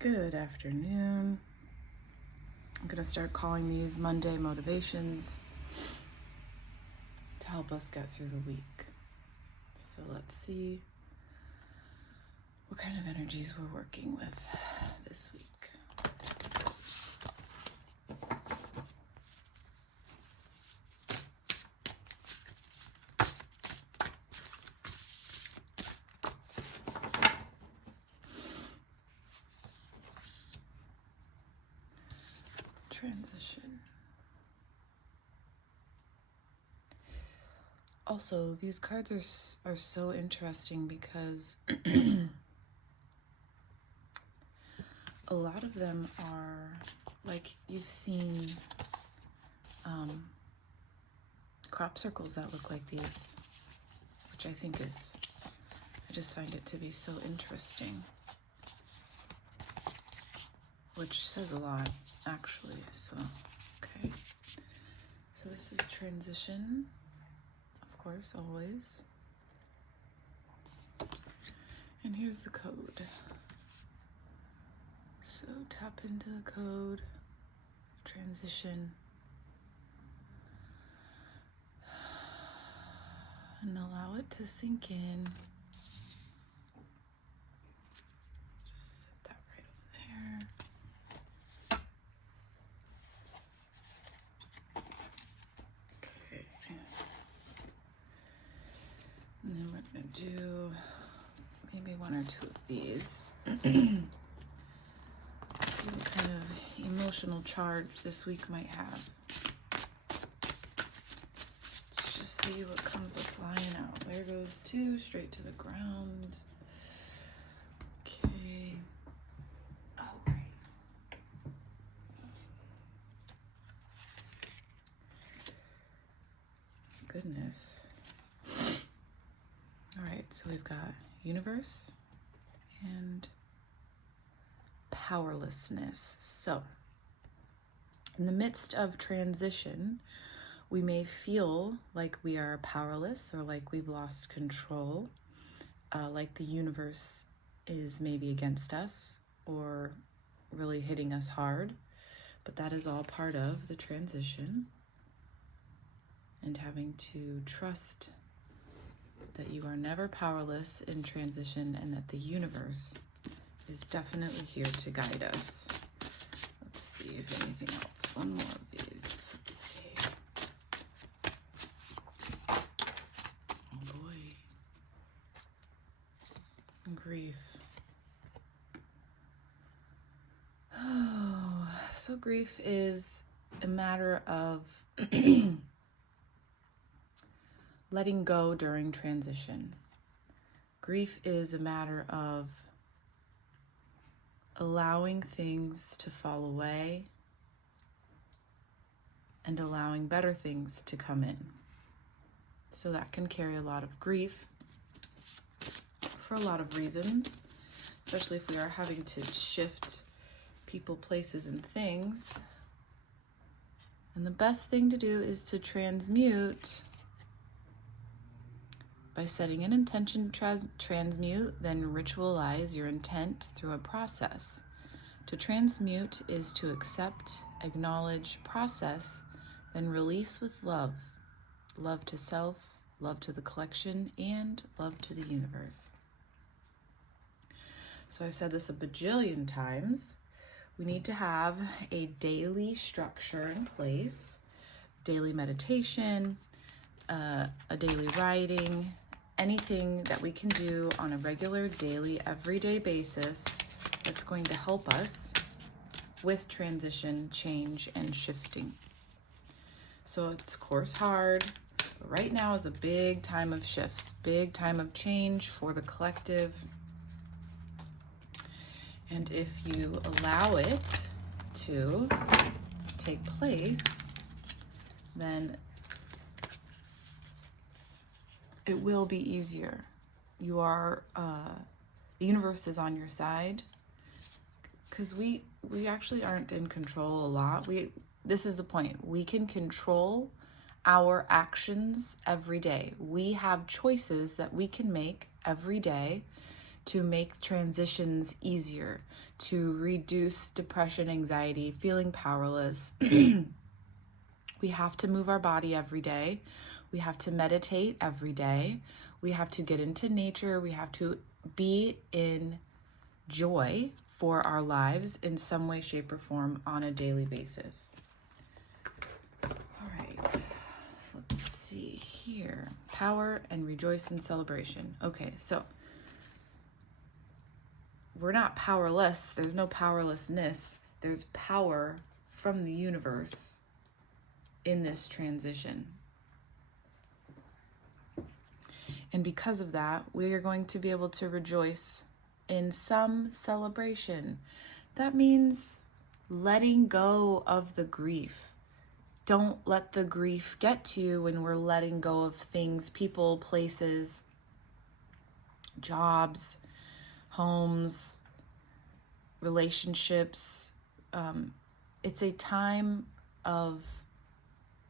Good afternoon. I'm going to start calling these Monday motivations to help us get through the week. So let's see what kind of energies we're working with this week. Transition. Also, these cards are so interesting because a lot of them are like you've seen crop circles that look like these, which I think I just find it to be so interesting, which says a lot actually. So okay, so this is transition, of course, always. And here's the code. So tap into the code, transition, and allow it to sink in. Just set that right over there. Okay. And then we're going to do maybe one or two of these. See what kind of emotional charge this week might have. Let's just see what comes up flying out. There goes two, straight to the ground. Okay. Oh, great. Goodness. All right, so we've got universe and powerlessness. So, in the midst of transition, we may feel like we are powerless or like we've lost control, like the universe is maybe against us or really hitting us hard, but that is all part of the transition, and having to trust that you are never powerless in transition and that the universe is definitely here to guide us. Let's see if anything else. One more of these. Let's see. Oh boy. Grief. Oh, so grief is a matter of letting go during transition. Grief is a matter of allowing things to fall away and allowing better things to come in. So that can carry a lot of grief for a lot of reasons, especially if we are having to shift people, places, and things. And the best thing to do is to transmute by setting an intention to transmute, then ritualize your intent through a process. To transmute is to accept, acknowledge, process, then release with love. Love to self, love to the collection, and love to the universe. So I've said this a bajillion times. We need to have a daily structure in place, daily meditation, a daily writing, anything that we can do on a regular, daily, everyday basis that's going to help us with transition, change, and shifting. So it's, of course, hard. But right now is a big time of shifts, big time of change for the collective. And if you allow it to take place, then it will be easier. You are, the universe is on your side, because we actually aren't in control a lot. This is the point. We can control our actions every day. We have choices that we can make every day to make transitions easier, to reduce depression, anxiety, feeling powerless. We have to move our body every day. We have to meditate every day. We have to get into nature. We have to be in joy for our lives in some way, shape, or form on a daily basis. All right, so let's see here. Power and rejoice in celebration. Okay, so we're not powerless. There's no powerlessness. There's power from the universe in this transition. And because of that, we are going to be able to rejoice in some celebration. That means letting go of the grief. Don't let the grief get to you when we're letting go of things, people, places, jobs, homes, relationships. It's a time of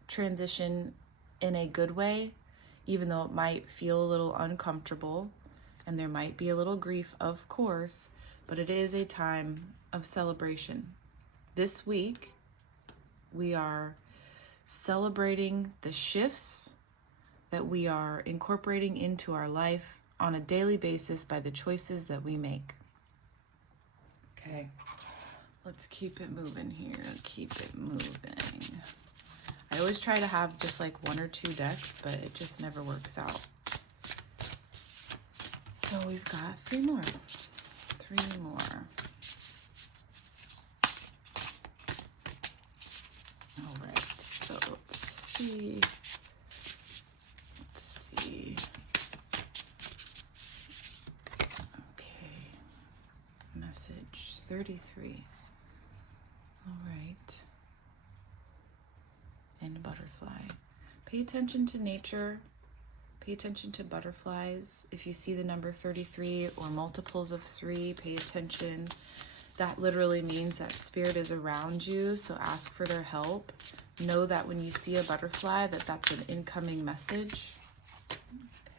transition in a good way, even though it might feel a little uncomfortable and there might be a little grief, of course, but it is a time of celebration. This week, we are celebrating the shifts that we are incorporating into our life on a daily basis by the choices that we make. Okay, let's keep it moving here. Keep it moving. I always try to have just like 1 or 2 decks, but it just never works out. So we've got 3 more. 3 more. All right, so let's see. Okay, message 33. All right. And butterfly. Pay attention to nature. Pay attention to butterflies. If you see the number 33 or multiples of 3, pay attention. That literally means that spirit is around you, so ask for their help. Know that when you see a butterfly, that's an incoming message.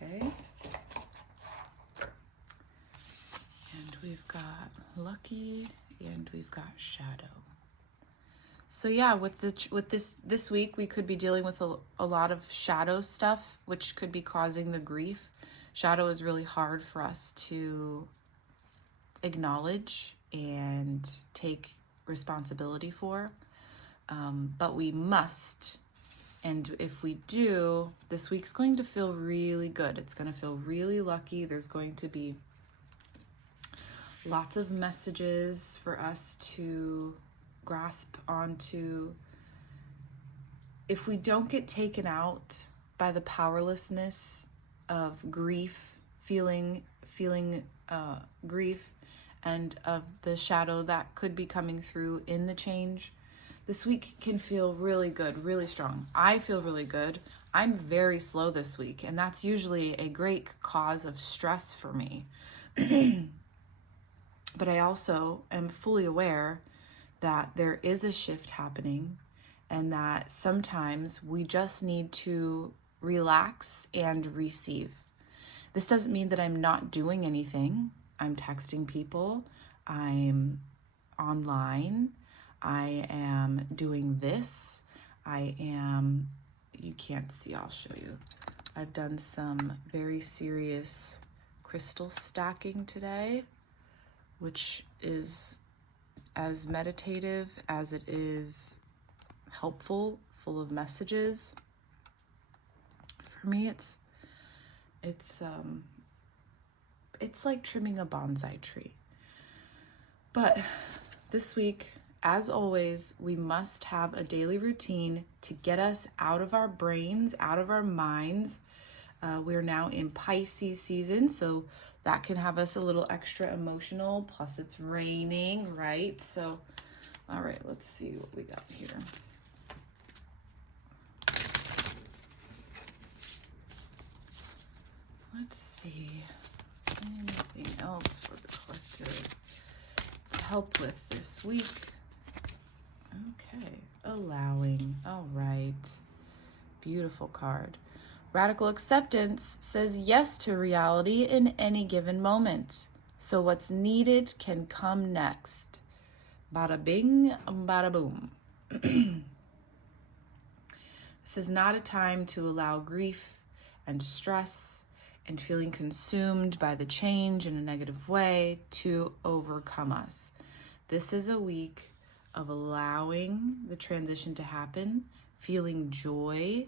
Okay. And we've got lucky, and we've got shadow. So yeah, with this week, we could be dealing with a lot of shadow stuff, which could be causing the grief. Shadow is really hard for us to acknowledge and take responsibility for, but we must. And if we do, this week's going to feel really good. It's going to feel really lucky. There's going to be lots of messages for us to grasp onto. If we don't get taken out by the powerlessness of grief, feeling grief, and of the shadow that could be coming through in the change, this week can feel really good, really strong. I feel really good. I'm very slow this week, and that's usually a great cause of stress for me. But I also am fully aware that there is a shift happening and that sometimes we just need to relax and receive. This doesn't mean that I'm not doing anything. I'm texting people, I'm online, I am doing this, you can't see, I'll show you. I've done some very serious crystal stacking today, which is as meditative as it is helpful, full of messages. For me, it's like trimming a bonsai tree. But this week, as always, we must have a daily routine to get us out of our brains, out of our minds. We're now in Pisces season, so that can have us a little extra emotional. Plus it's raining, right? So, all right, let's see what we got here. Let's see. Anything else for the collective to help with this week? Okay, allowing. All right. Beautiful card. Radical acceptance says yes to reality in any given moment. So what's needed can come next. Bada bing, bada boom. This is not a time to allow grief and stress and feeling consumed by the change in a negative way to overcome us. This is a week of allowing the transition to happen, feeling joy,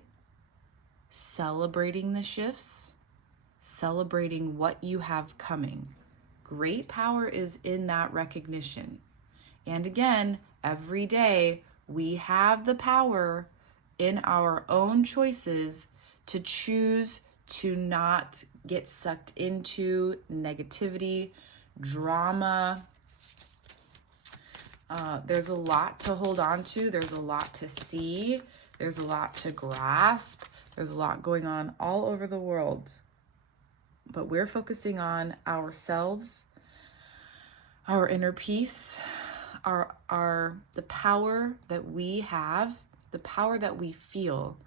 celebrating the shifts, celebrating what you have coming. Great power is in that recognition. And again, every day we have the power in our own choices to choose to not get sucked into negativity, drama. There's a lot to hold on to. There's a lot to see. There's a lot to grasp. There's a lot going on all over the world. But we're focusing on ourselves, our inner peace, the power that we have, the power that we feel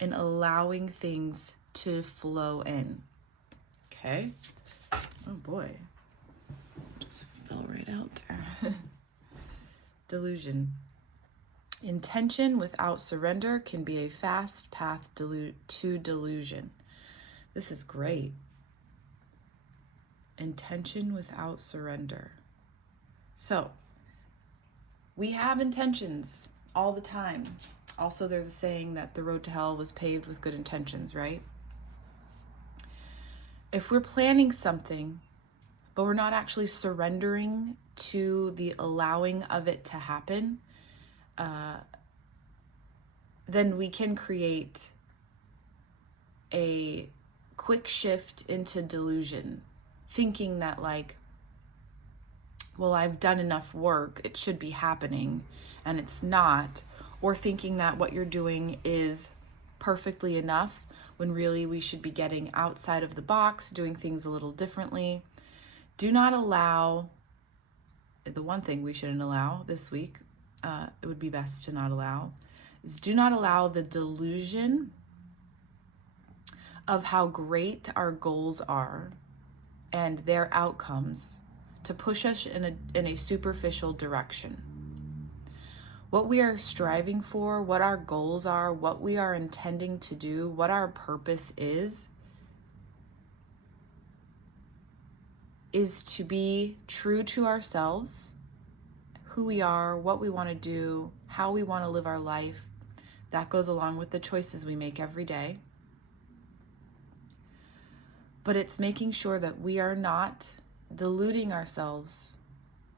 in allowing things to flow in. Okay? Oh boy. Just fell right out there. Delusion. Intention without surrender can be a fast path to delusion. This is great. Intention without surrender. So, we have intentions all the time. Also, there's a saying that the road to hell was paved with good intentions, right? If we're planning something, but we're not actually surrendering to the allowing of it to happen, then we can create a quick shift into delusion, thinking that like, well, I've done enough work, it should be happening, and it's not, or thinking that what you're doing is perfectly enough when really we should be getting outside of the box, doing things a little differently. Do not allow, the one thing we shouldn't allow this week, it would be best to not allow, is do not allow the delusion of how great our goals are and their outcomes to push us in a superficial direction. What we are striving for, what our goals are, what we are intending to do, what our purpose is to be true to ourselves, who we are, what we want to do, how we want to live our life. That goes along with the choices we make every day. But it's making sure that we are not deluding ourselves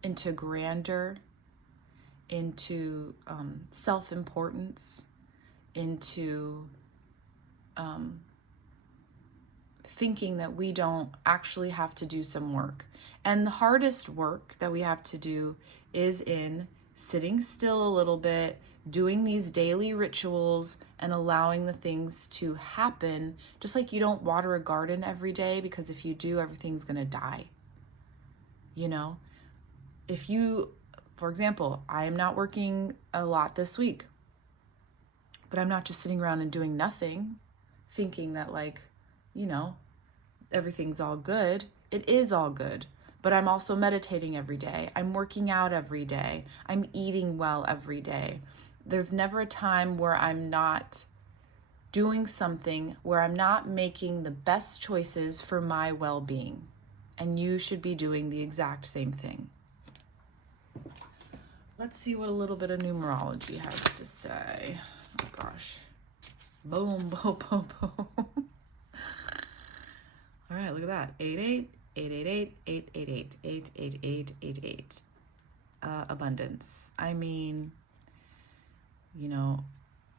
into grandeur, into self-importance, into thinking that we don't actually have to do some work. And the hardest work that we have to do is in sitting still a little bit, doing these daily rituals and allowing the things to happen. Just like you don't water a garden every day, because if you do, everything's gonna die. You know, if you, for example, I am not working a lot this week, but I'm not just sitting around and doing nothing, thinking that like, you know, everything's all good. It is all good, but I'm also meditating every day. I'm working out every day. I'm eating well every day. There's never a time where I'm not doing something, where I'm not making the best choices for my well-being. And you should be doing the exact same thing. Let's see what a little bit of numerology has to say. Oh gosh. Boom, boom, boom, boom. All right, look at that. 88, 888, 888, 888, 88. Abundance. I mean, you know,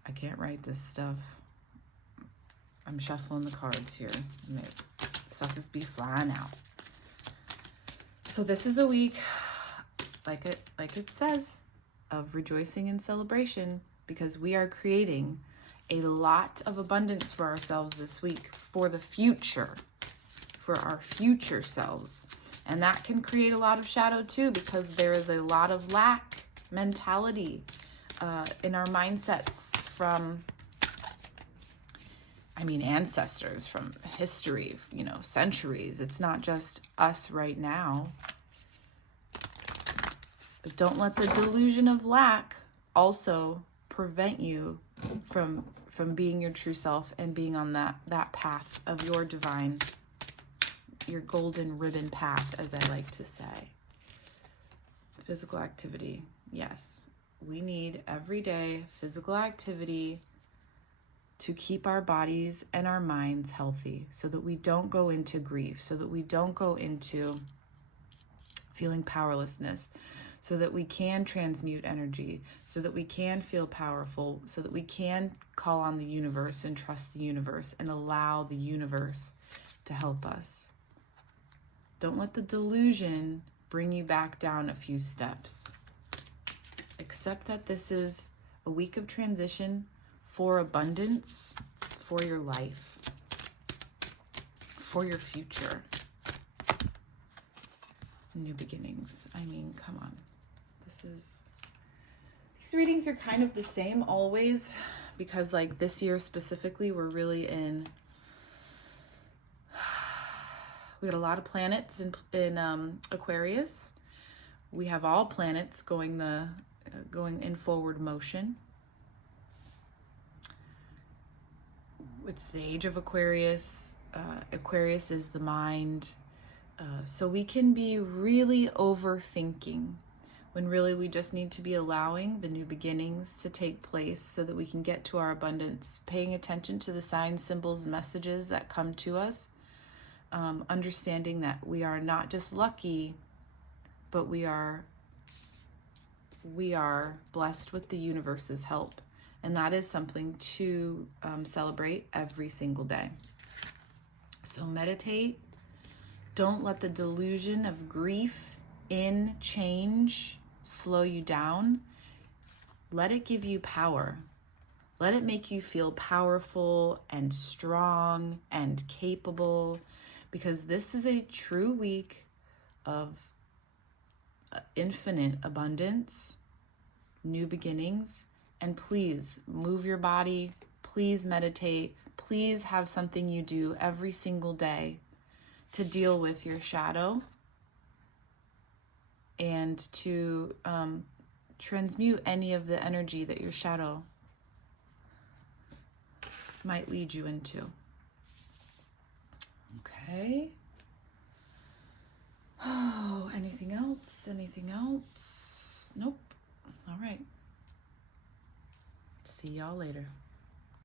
I can't write this stuff. I'm shuffling the cards here. And the suckers be flying out. So this is a week, like it says, of rejoicing and celebration, because we are creating a lot of abundance for ourselves this week, for the future, for our future selves. And that can create a lot of shadow too, because there is a lot of lack mentality in our mindsets from ancestors from history, centuries. It's not just us right now. But don't let the delusion of lack also prevent you from being your true self and being on that path of your divine, your golden ribbon path, as I like to say. Physical activity. Yes, we need everyday physical activity to keep our bodies and our minds healthy, so that we don't go into grief, so that we don't go into feeling powerlessness, so that we can transmute energy, so that we can feel powerful, so that we can call on the universe and trust the universe and allow the universe to help us. Don't let the delusion bring you back down a few steps. Accept that this is a week of transition for abundance, for your life, for your future. New beginnings. Come on. These readings are kind of the same always, because like this year specifically, we're really we got a lot of planets in Aquarius. We have all planets going in forward motion. It's the age of Aquarius. Aquarius is the mind. So we can be really overthinking when really we just need to be allowing the new beginnings to take place so that we can get to our abundance, paying attention to the signs, symbols, messages that come to us, understanding that we are not just lucky, but we are blessed with the universe's help. And that is something to celebrate every single day. So meditate. Don't let the delusion of grief in change slow you down. Let it give you power. Let it make you feel powerful and strong and capable, because this is a true week of infinite abundance, new beginnings. And please move your body. Please meditate. Please have something you do every single day to deal with your shadow and to transmute any of the energy that your shadow might lead you into. Okay. Oh, anything else? Anything else? Nope. All right. See y'all later.